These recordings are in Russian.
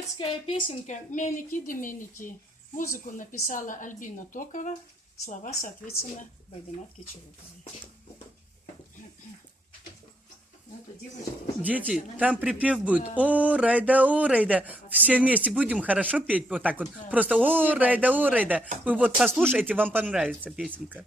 детская песенка «Меники-деменики». Музыку написала Альбина Токова, слова, соответственно, Байдемат Кичелуковой. Дети, там припев будет «О, райда». Все вместе будем хорошо петь вот так вот. Просто «О, райда». Вы вот послушайте, вам понравится песенка.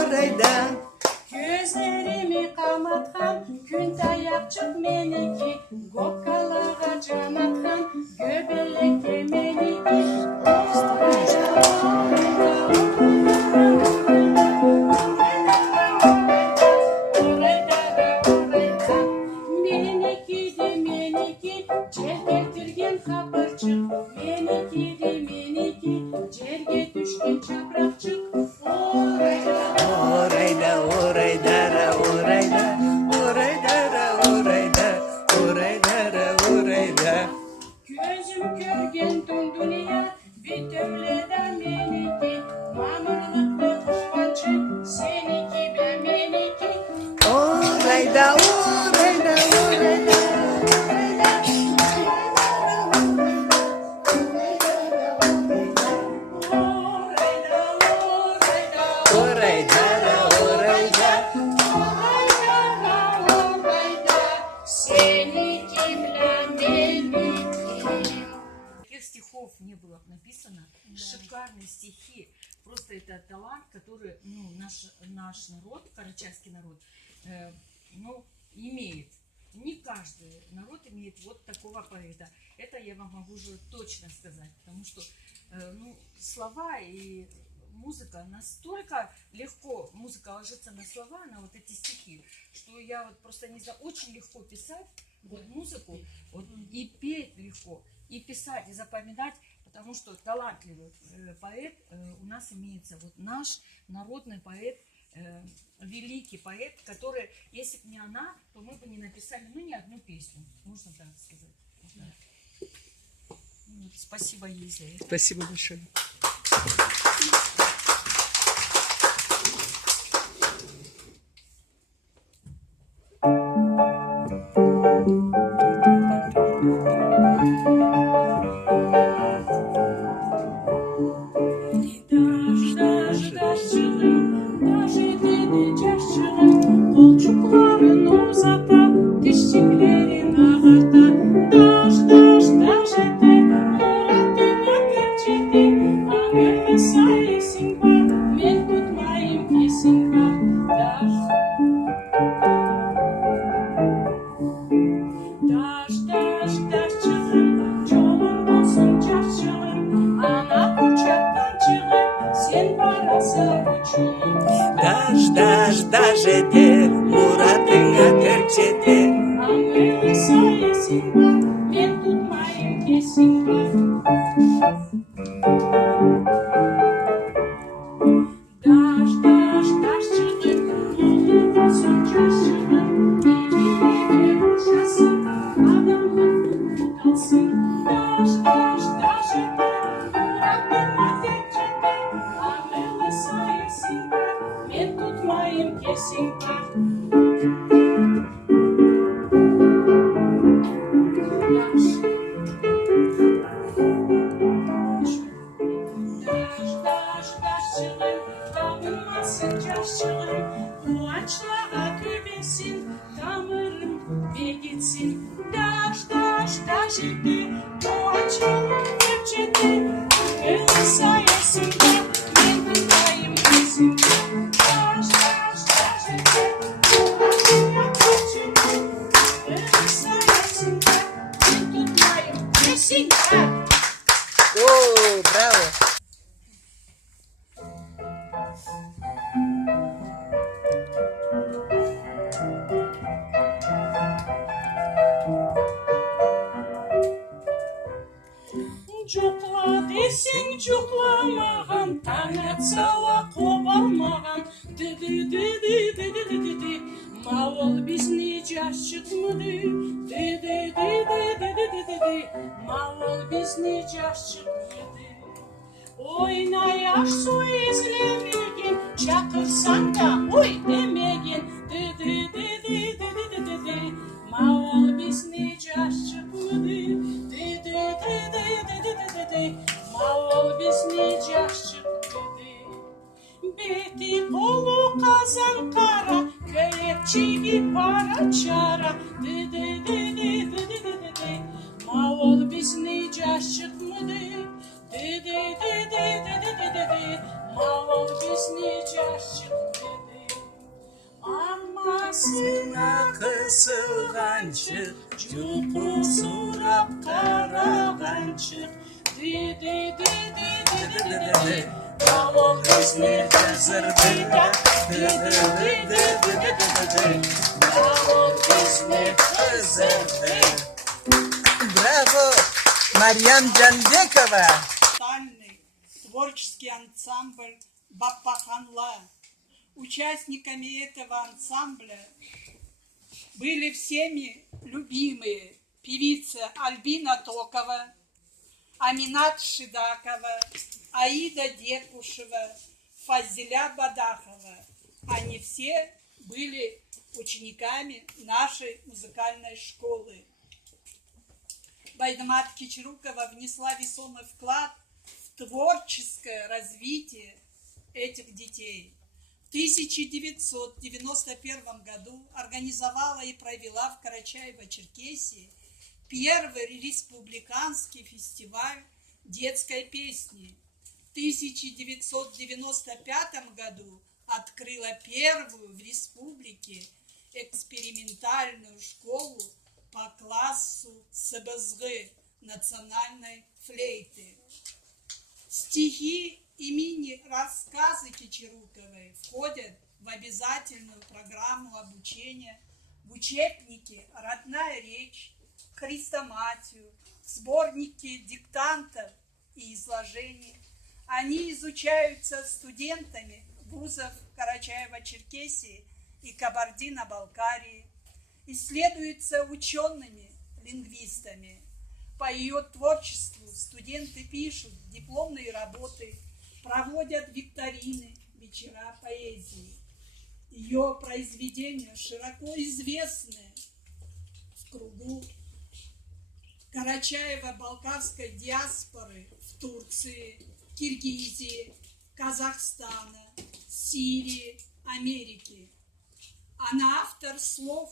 Орайда. Gözlerimi qamatqan kun tayaqchiq meniki, gokkalaga janatqan göbelekka meniki. Meniki, jerga xabarchiq, meniki, jerga tushgan chapraqchiq. Gözüm körgen tüm dünya bütünleden meniki, mamırlıklı kovançı seniki ben meniki. Orayda. Таких стихов не было написано. Да. Шикарные стихи. Просто это талант, который наш народ, карачайский народ, имеет. Не каждый народ имеет вот такого поэта. Это я вам могу уже точно сказать, потому что слова и музыка настолько легко, музыка ложится на слова, на вот эти стихи, что я вот просто не знаю, очень легко писать вот музыку, вот, и петь легко, и писать, и запоминать, потому что талантливый поэт у нас имеется, вот наш народный поэт, великий поэт, который, если бы не она, то мы бы не написали, ни одну песню, можно так сказать. Да. Вот, спасибо ей за это. Спасибо большое. Kolçukların uzata, dişçiklerin ağarta. Daş ete, muratına tercihti. Ağırlı sayesinde var, men tutmayım kesin var. Daşçılım, yolun olsun çarşılım. Ana uçaktan çıkıp, sen parası uçulum. Даш ете, muratına tercihti. Ağırlı sayesinde var, men tutmayım kesin var. Daşçılım, yolun olsun çarşılım. İyilikle boşasın, adamlık kalsın. Daş ete, muratına tercihti. Ağırlı sayesinde men tutmayım kesin var. Daşçılım, kalınmasın çarşılım. Kulaçla dövesin, damarım ve gitsin. Daş ete, kulaçla tercihti. Ağırlı sayesinde men tutmayım kesin var. Daş ete, muratına tercihti. Ağırlı sayesinde men tutmayım kesin var. О, браво! Cukla desem cuklamağan, tanet sala kovalmağan. Dı. Mavol bizni caş çıkmadı. Dı. Mavol bizni caş çıkmadı. Oynayaş su izlemegin, çakırsan da oy demegin. Dı. Mavol bizni caş çıkmadı. Mavol bizni caş çıkmadı. Beti kolu kazan kara, kelepçeyi para çara. Dı. Mavol bizni caş çıkmadı. Mavol bizni caş çıkmadı. Amasına kısılgançık, Cuku surap karagançık. Mavol bizni kızırdı. Mavol bizni kızırdı. Браво! Марьям Джанбекова! Творческий ансамбль Бапаханла. Участниками этого ансамбля были всеми любимые певица Альбина Токова, Аминат Шидакова, Аида Декушева, Фазиля Бадахова. Они все были учениками нашей музыкальной школы. Байдамат Кичерукова внесла весомый вклад в творческое развитие этих детей. В 1991 году организовала и провела в Карачаево-Черкесии первый республиканский фестиваль детской песни. В 1995 году открыла первую в республике экспериментальную школу по классу СБСГ национальной флейты. Стихи и мини-рассказы Кичеруковой входят в обязательную программу обучения в учебнике «Родная речь», «Хрестоматию», в сборнике диктантов и изложений. Они изучаются студентами вузов Карачаево-Черкесии и Кабардино-Балкарии, исследуется учеными, лингвистами. По ее творчеству студенты пишут дипломные работы, проводят викторины, вечера поэзии. Ее произведения широко известны в кругу Карачаево-Балкарской диаспоры в Турции, Киргизии, Казахстана, Сирии, Америки. Она автор слов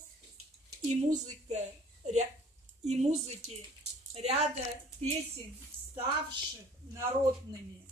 и музыки ряда песен, ставших народными.